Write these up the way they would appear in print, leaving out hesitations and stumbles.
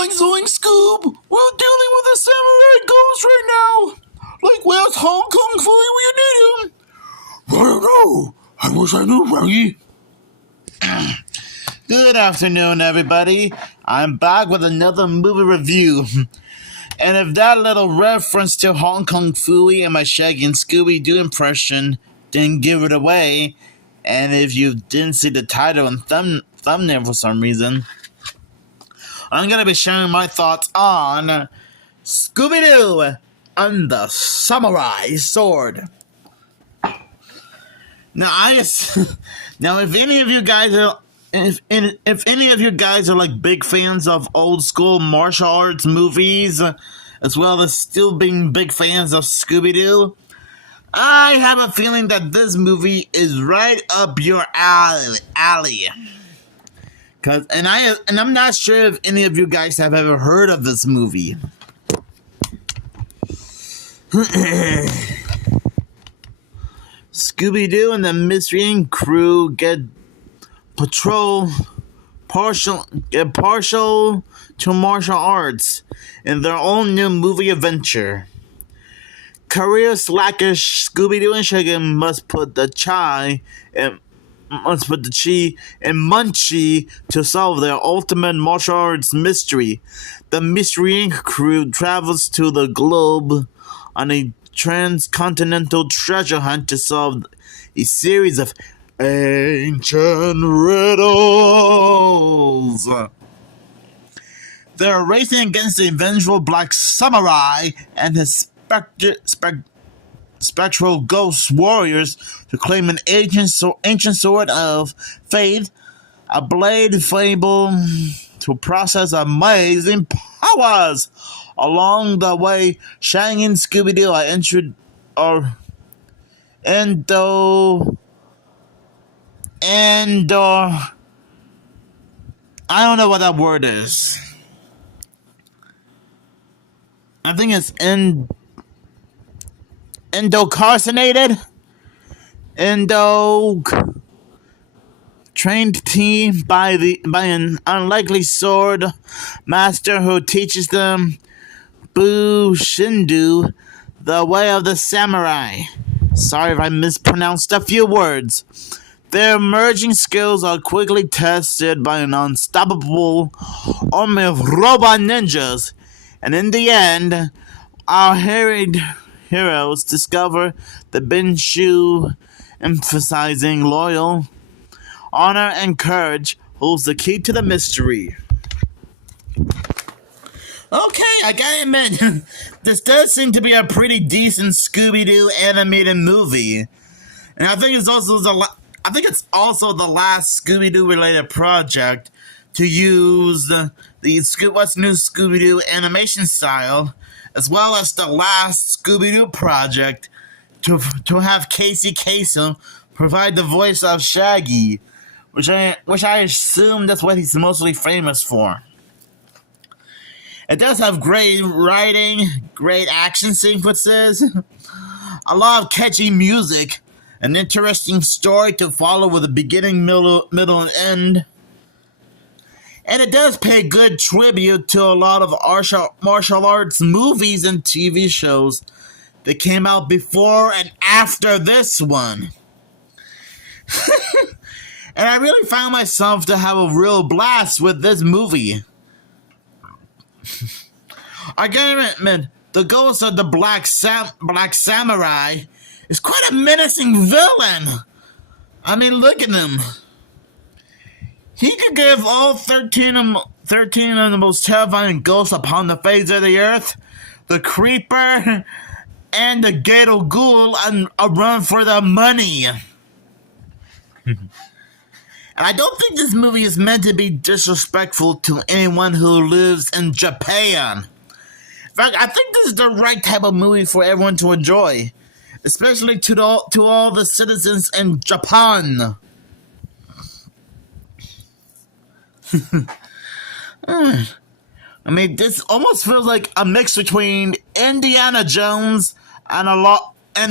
Like Zoink Scoob, we're dealing with a samurai ghost right now. Like, where's Hong Kong Philly when you need him? I don't know. I wish I knew, Raggy. Good afternoon, everybody. I'm back with another movie review. And if that little reference to Hong Kong Phooey and my Shaggy and Scooby-Doo impression didn't give it away, and if you didn't see the title and thumbnail for some reason, I'm going to be sharing my thoughts on Scooby-Doo and the Samurai Sword. Now, if any of you guys are if any of you guys are like big fans of old school martial arts movies, as well as still being big fans of Scooby-Doo, I have a feeling that this movie is right up your alley. I'm not sure if any of you guys have ever heard of this movie. Scooby-Doo and the Mystery Inc. crew get partial to martial arts in their own new movie adventure. Career slackers Scooby-Doo and Shaggy must put the chi in Munchie to solve their ultimate martial arts mystery. The Mystery Inc. crew travels to the globe on a transcontinental treasure hunt to solve a series of ancient riddles. They're racing against the vengeful black samurai and his spectral ghost warriors to claim an ancient sword of faith, a blade fable to process amazing powers. Along the way, Shaggy and Scooby-Doo I don't know what that word is. I think it's endocarcinated? Trained team by an unlikely sword master who teaches them Bushindu, the way of the samurai. Sorry if I mispronounced a few words. Their emerging skills are quickly tested by an unstoppable army of robot ninjas. And in the end, our harried heroes discover the Binshu, emphasizing loyal, honor, and courage, holds the key to the mystery. Okay, I gotta admit, this does seem to be a pretty decent Scooby-Doo animated movie. And I think it's also the last Scooby-Doo related project to use the What's New Scooby-Doo animation style, as well as the last Scooby-Doo project to have Casey Kasem provide the voice of Shaggy, which I assume that's what he's mostly famous for. It does have great writing, great action sequences, a lot of catchy music, an interesting story to follow with a beginning, middle, and end. And it does pay good tribute to a lot of martial arts movies and TV shows that came out before and after this one. And I really found myself to have a real blast with this movie. I gotta admit, the ghost of the Black Samurai is quite a menacing villain. I mean, look at him. He could give all 13 of the most terrifying ghosts upon the face of the earth, the Creeper, and the Gato Ghoul, a run for the money. And I don't think this movie is meant to be disrespectful to anyone who lives in Japan. In fact, I think this is the right type of movie for everyone to enjoy, especially to all the citizens in Japan. I mean, this almost feels like a mix between Indiana Jones and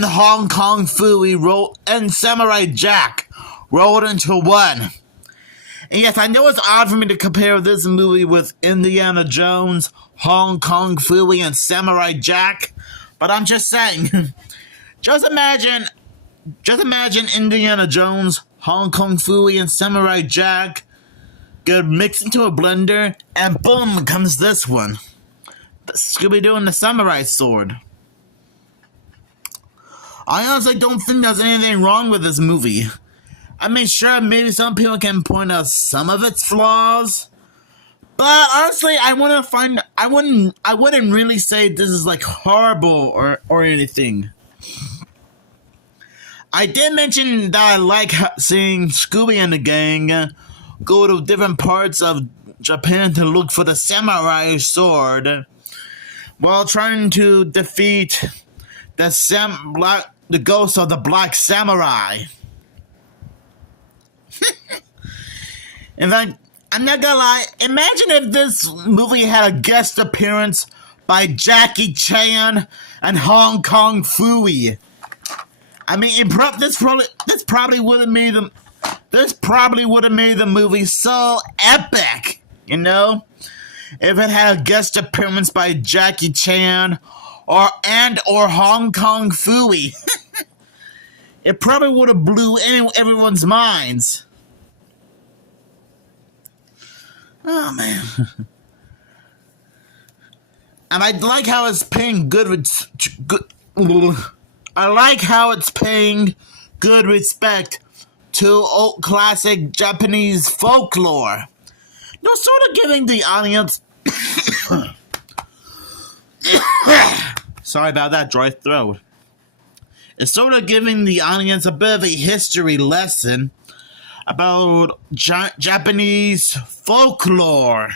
Hong Kong Phooey and Samurai Jack rolled into one. And yes, I know it's odd for me to compare this movie with Indiana Jones, Hong Kong Phooey, and Samurai Jack, but I'm just saying. just imagine Indiana Jones, Hong Kong Phooey, and Samurai Jack get mixed into a blender, and boom comes this one. Scooby-Doo and the Samurai Sword. I honestly don't think there's anything wrong with this movie. I mean, sure, maybe some people can point out some of its flaws, but honestly, I wouldn't really say this is like horrible or anything. I did mention that I like seeing Scooby and the gang go to different parts of Japan to look for the samurai sword while trying to defeat the ghost of the Black Samurai. In fact, I'm not gonna lie, imagine if this movie had a guest appearance by Jackie Chan and Hong Kong Phooey. I mean, this probably would have made the movie so epic, you know? If it had a guest appearance by Jackie Chan or Hong Kong Phooey. It probably would have blew everyone's minds. Oh man. And I like how it's paying good respect to old classic Japanese folklore. No, sort of giving the audience sorry about that dry throat. It's sort of giving the audience a bit of a history lesson about Japanese folklore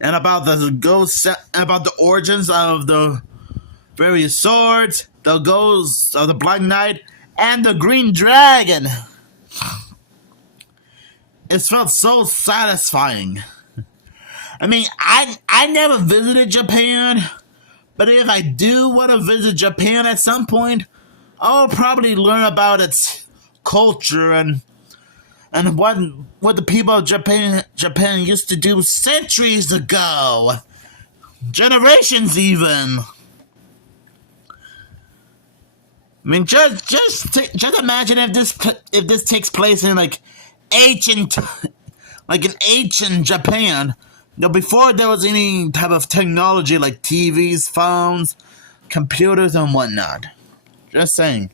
and about the ghosts, about the origins of the various swords, the ghosts of the Black Knight, and the Green Dragon. It felt so satisfying. I mean, I never visited Japan, but if I do want to visit Japan at some point, I'll probably learn about its culture and what the people of Japan used to do centuries ago, generations even. I mean, just imagine if this takes place in like ancient Japan. You know, before there was any type of technology like TVs, phones, computers, and whatnot. Just saying.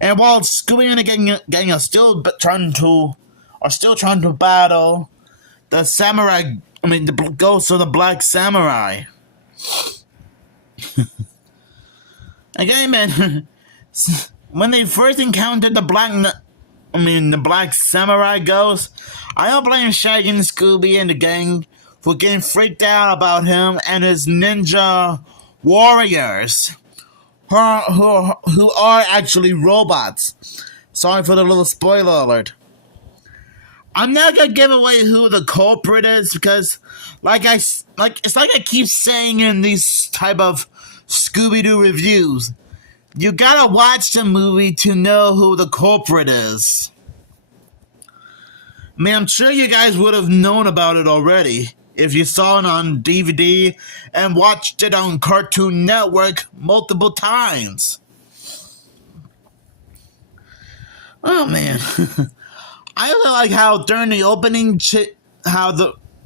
And while Scooby and the gang are still trying to battle the ghosts of the Black Samurai. Again, man, when they first encountered the Black Samurai ghost, I don't blame Shaggy and Scooby and the gang for getting freaked out about him and his ninja warriors, who are actually robots. Sorry for the little spoiler alert. I'm not gonna give away who the culprit is because, it's like I keep saying in these type of Scooby-Doo reviews, you gotta watch the movie to know who the culprit is. I mean, I'm sure you guys would have known about it already if you saw it on DVD and watched it on Cartoon Network multiple times. Oh man. I also like how during the opening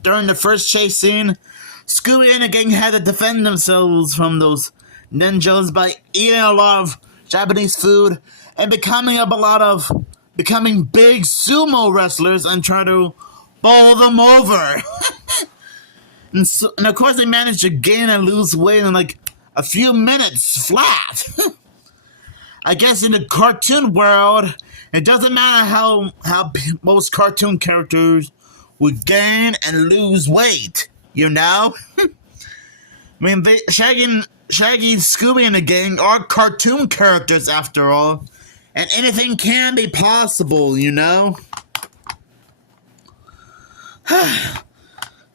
during the first chase scene, Scooby and the gang had to defend themselves from those ninjas by eating a lot of Japanese food and becoming big sumo wrestlers and try to bowl them over. and of course they managed to gain and lose weight in like a few minutes flat. I guess in the cartoon world, it doesn't matter how most cartoon characters would gain and lose weight, you know? I mean, Shaggy, Scooby, and the gang are cartoon characters after all, and anything can be possible, you know?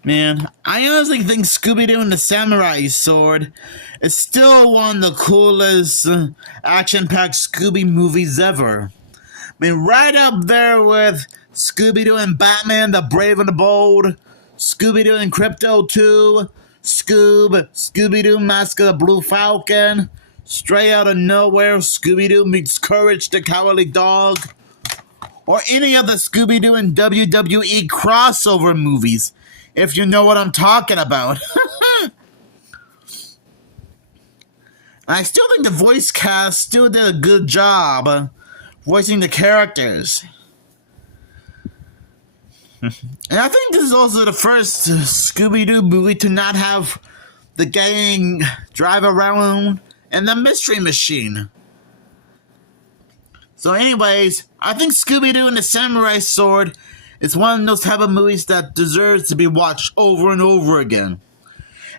Man, I honestly think Scooby-Doo and the Samurai Sword is still one of the coolest action-packed Scooby movies ever. I mean, right up there with Scooby-Doo and Batman, The Brave and the Bold, Scooby-Doo and Crypto 2, Scooby-Doo Mask of the Blue Falcon, Stray Out of Nowhere, Scooby-Doo meets Courage the Cowardly Dog, or any of the Scooby-Doo and WWE crossover movies, if you know what I'm talking about. I still think the voice cast still did a good job voicing the characters. And I think this is also the first Scooby-Doo movie to not have the gang drive around in the Mystery Machine. So anyways, I think Scooby-Doo and the Samurai Sword is one of those type of movies that deserves to be watched over and over again.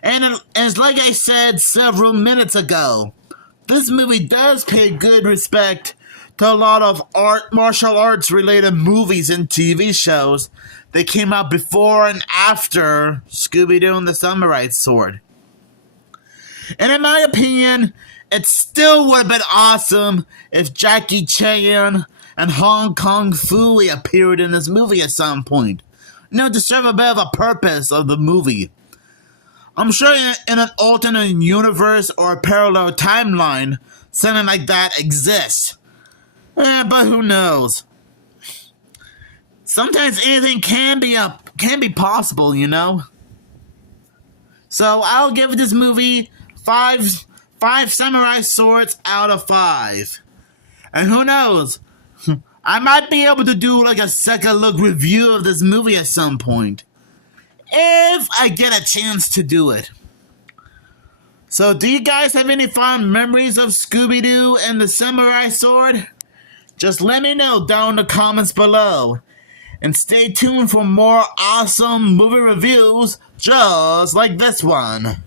And as like I said several minutes ago, this movie does pay good respect to a lot of martial arts related movies and TV shows that came out before and after Scooby-Doo and the Samurai Sword. And in my opinion, it still would have been awesome if Jackie Chan and Hong Kong Phooey appeared in this movie at some point. To serve a bit of a purpose of the movie. I'm sure in an alternate universe or a parallel timeline, something like that exists. But who knows? Sometimes anything can be possible, So I'll give this movie five samurai swords out of 5. And who knows? I might be able to do like a second look review of this movie at some point. If I get a chance to do it. So do you guys have any fond memories of Scooby-Doo and the Samurai Sword? Just let me know down in the comments below. And stay tuned for more awesome movie reviews just like this one.